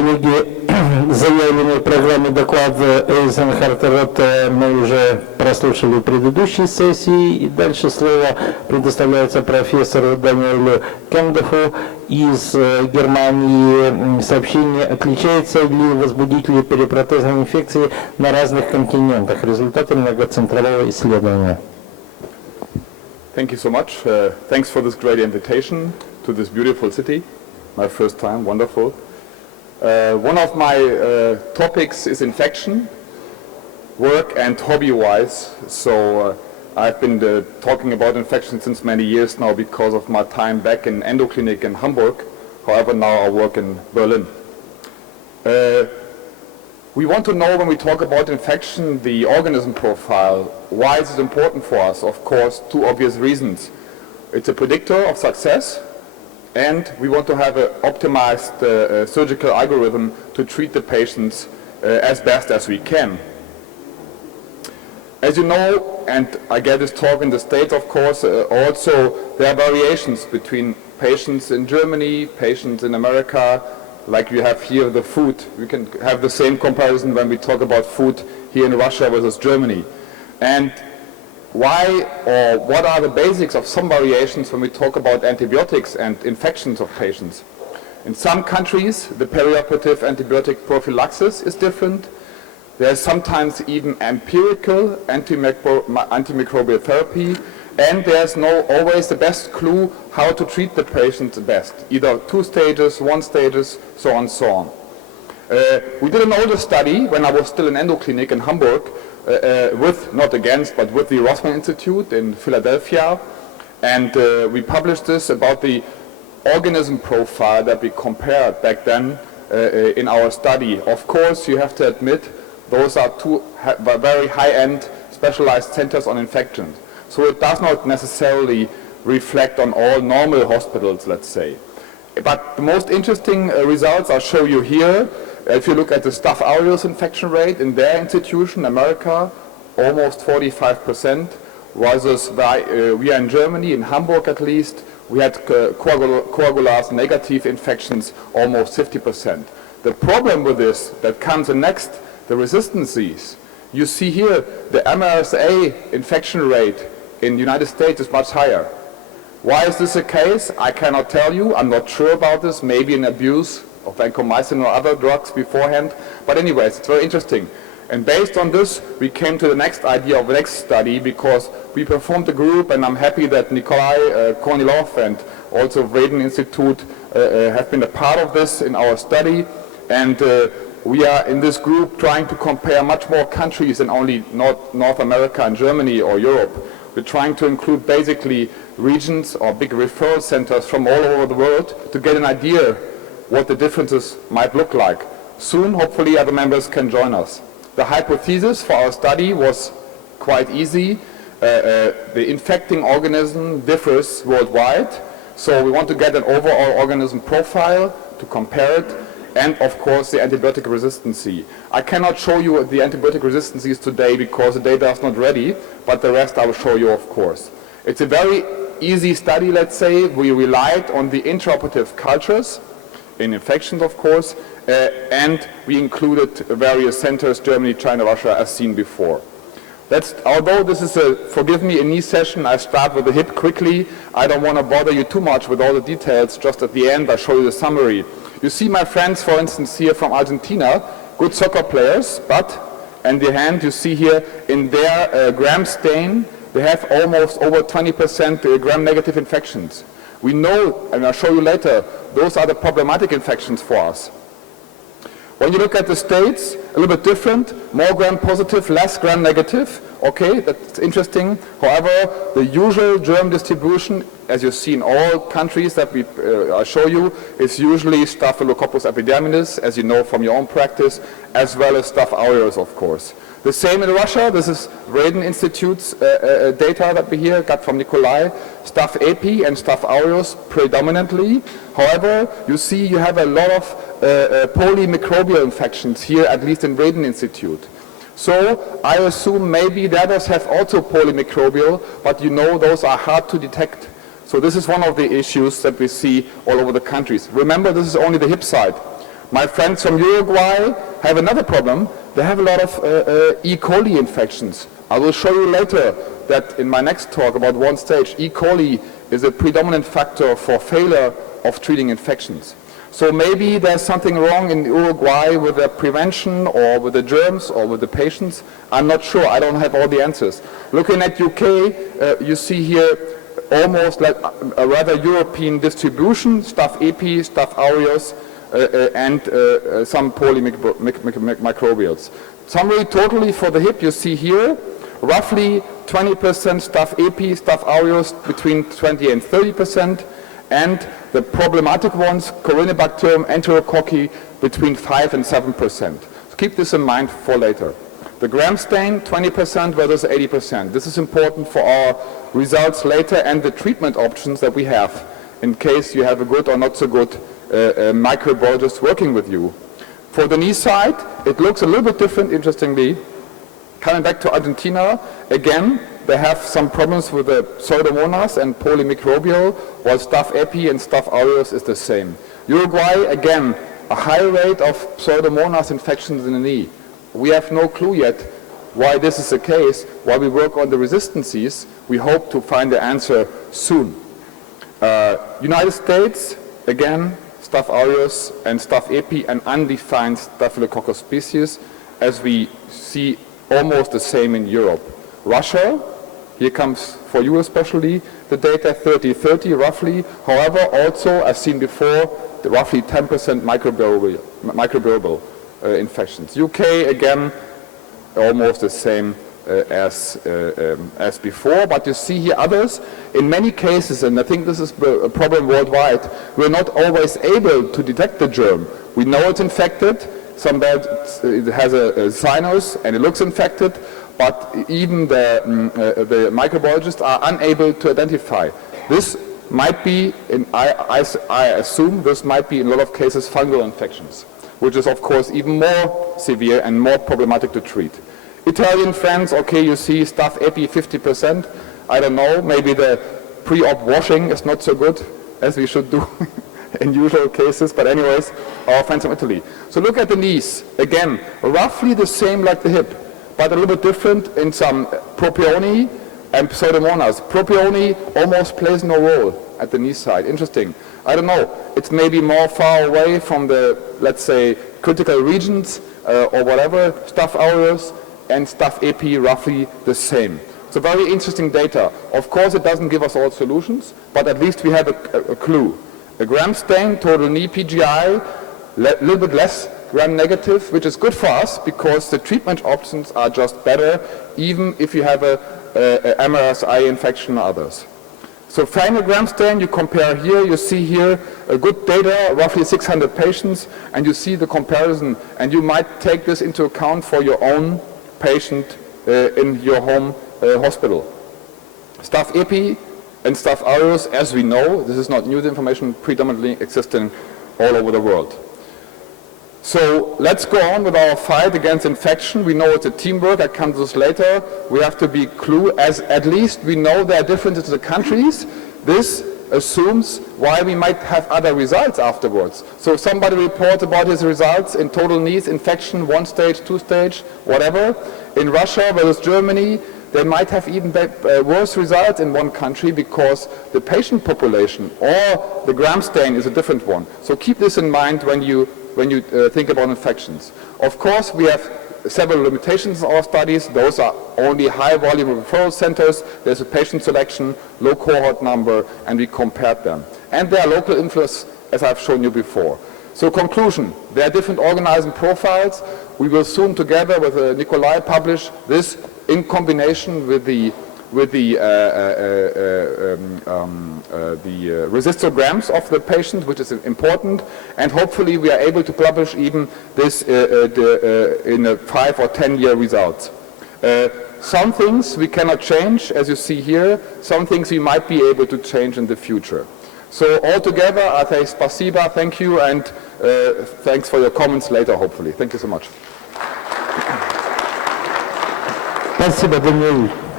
коллеги, заявленный в программе доклада Эйзенхартер мы уже прослушали в предыдущей сессии, и дальше слово предоставляется профессору Даниелю Кендоффу из Германии. Сообщение: отличаются ли возбудители перипротезной инфекции на разных континентах? Результаты многоцентрового исследования. Thank you so much. Thanks for this great invitation to this beautiful city. My first time, wonderful. One of my topics is infection, work and hobby-wise. So I've been talking about infection since many years now because of my time back in endoclinic in Hamburg. However, now I work in Berlin. We want to know, when we talk about infection, the organism profile. Why is it important for us? Of course, two obvious reasons. It's a predictor of success, and we want to have an optimized surgical algorithm to treat the patients as best as we can. As you know, and I get this talk in the States, of course, also there are variations between patients in Germany, patients in America. Like you have here the food. We can have the same comparison when we talk about food here in Russia versus Germany. And why, or what are the basics of some variations when we talk about antibiotics and infections of patients? In some countries, the perioperative antibiotic prophylaxis is different. There's sometimes even empirical antimicrobial therapy, and there's no always the best clue how to treat the patient best. Either 2 stages, 1 stages, so on and so on. We did an older study when I was still in endoclinic in Hamburg, with, not against, but with the Rossman Institute in Philadelphia, and we published this about the organism profile that we compared back then in our study. Of course, you have to admit those are two very high-end specialized centers on infections. So it does not necessarily reflect on all normal hospitals, let's say. But the most interesting results I'll show you here. If you look at the Staph aureus infection rate in their institution, America, almost 45%, versus we are in Germany, in Hamburg at least, we had coagulase negative infections, almost 50%. The problem with this that comes in next, the resistances. You see here the MRSA infection rate in the United States is much higher. Why is this the case? I cannot tell you. I'm not sure about this. Maybe an abuse of vancomycin or other drugs beforehand. But anyways, it's very interesting. And based on this, we came to the next idea of the next study, because we performed a group, and I'm happy that Nikolai Kornilov and also Vreden Institute have been a part of this in our study. And we are in this group trying to compare much more countries than only North America and Germany or Europe. We're trying to include basically regions or big referral centers from all over the world to get an idea what the differences might look like. Soon, hopefully, other members can join us. The hypothesis for our study was quite easy. The infecting organism differs worldwide, so we want to get an overall organism profile to compare it, and of course the antibiotic resistancy. I cannot show you the antibiotic resistancies today because the data is not ready, but the rest I will show you, of course. It's a very easy study, let's say. We relied on the intraoperative cultures in infections, of course, and we included various centers, Germany, China, Russia, as seen before. Although this is forgive me, a knee session, I start with the hip quickly. I don't want to bother you too much with all the details. Just at the end, I show you the summary. You see my friends, for instance, here from Argentina, good soccer players, but in the hand you see here in their gram stain, they have almost over 20% gram-negative infections. We know, and I'll show you later, those are the problematic infections for us. When you look at the States, a little bit different, more gram-positive, less gram-negative. Okay, that's interesting. However, the usual germ distribution, as you see in all countries that I show you, is usually Staphylococcus epidermidis, as you know from your own practice, as well as Staph aureus, of course. The same in Russia. This is Vreden Institute's data that we here got from Nikolai. Staph epi and Staph aureus predominantly. However, you see you have a lot of polymicrobial infections here, at least in Vreden Institute. So I assume maybe the others have also polymicrobial, but you know those are hard to detect. So this is one of the issues that we see all over the countries. Remember, this is only the hip side. My friends from Uruguay have another problem. They have a lot of E. coli infections. I will show you later that in my next talk about one stage, E. coli is a predominant factor for failure of treating infections. So maybe there's something wrong in Uruguay with the prevention or with the germs or with the patients. I'm not sure. I don't have all the answers. Looking at UK, you see here almost like a rather European distribution, Staph epi, Staph aureus, and some polymicrobials. Summary totally for the hip, you see here, roughly 20% Staph epi, Staph aureus between 20 and 30%, and the problematic ones, Corynebacterium, Enterococci, between 5 and 7%. So keep this in mind for later. The gram stain, 20% versus 80%. This is important for our results later and the treatment options that we have in case you have a good or not so good microbiologist working with you. For the knee side, it looks a little bit different, interestingly. Coming back to Argentina, again, they have some problems with the Pseudomonas and polymicrobial, while Staph epi and Staph aureus is the same. Uruguay, again, a high rate of Pseudomonas infections in the knee. We have no clue yet why this is the case. While we work on the resistances, we hope to find the answer soon. United States, again, Staph aureus and Staph epi, an undefined Staphylococcus species, as we see almost the same in Europe. Russia, here comes for you especially the data, 30-30 roughly. However, also, as seen before, the roughly 10% microbial infections. UK, again, almost the same as before, but you see here others. In many cases, and I think this is a problem worldwide, we're not always able to detect the germ. We know it's infected, it has a sinus and it looks infected, but even the microbiologists are unable to identify. This might be, I assume this might be in a lot of cases fungal infections, which is of course even more severe and more problematic to treat. Italian friends, okay, you see Staph epi 50%. I don't know, maybe the pre-op washing is not so good as we should do in usual cases, but anyways, our friends from Italy. So look at the knees. Again, roughly the same like the hip, but a little bit different in some propioni and Pseudomonas. Propioni almost plays no role at the knee side. Interesting. I don't know. It's maybe more far away from the, let's say, critical regions or whatever. Staph aureus and Staph epi roughly the same. So very interesting data. Of course, it doesn't give us all solutions, but at least we have a clue. A gram stain, total knee PGI, little bit less gram negative, which is good for us because the treatment options are just better, even if you have a MRSA infection or others. So final gram stain, you compare here, you see here a good data, roughly 600 patients, and you see the comparison, and you might take this into account for your own patient in your home hospital. Staph epi and Staph aureus, as we know, this is not new information, predominantly existing all over the world. So let's go on with our fight against infection. We know it's a teamwork, I come to this later. We have to be clue, as at least we know there are differences in the countries. This assumes why we might have other results afterwards. So if somebody reports about his results in total knees infection, 1 stage, 2 stage, whatever. In Russia versus Germany, they might have even worse results in one country because the patient population or the gram stain is a different one. So keep this in mind when you think about infections. Of course, we have several limitations in our studies. Those are only high volume referral centers. There's a patient selection, low cohort number, and we compared them. And there are local influences, as I've shown you before. So conclusion, there are different organism profiles. We will soon together with Nikolai publish this in combination with the resistograms of the patient, which is important, and hopefully we are able to publish even this in a 5 or 10 year results. Some things we cannot change, as you see here. Some things we might be able to change in the future. So altogether, I say spasiba, thank you, and thanks for your comments later, hopefully. Thank you so much. Спасибо, Даниэль.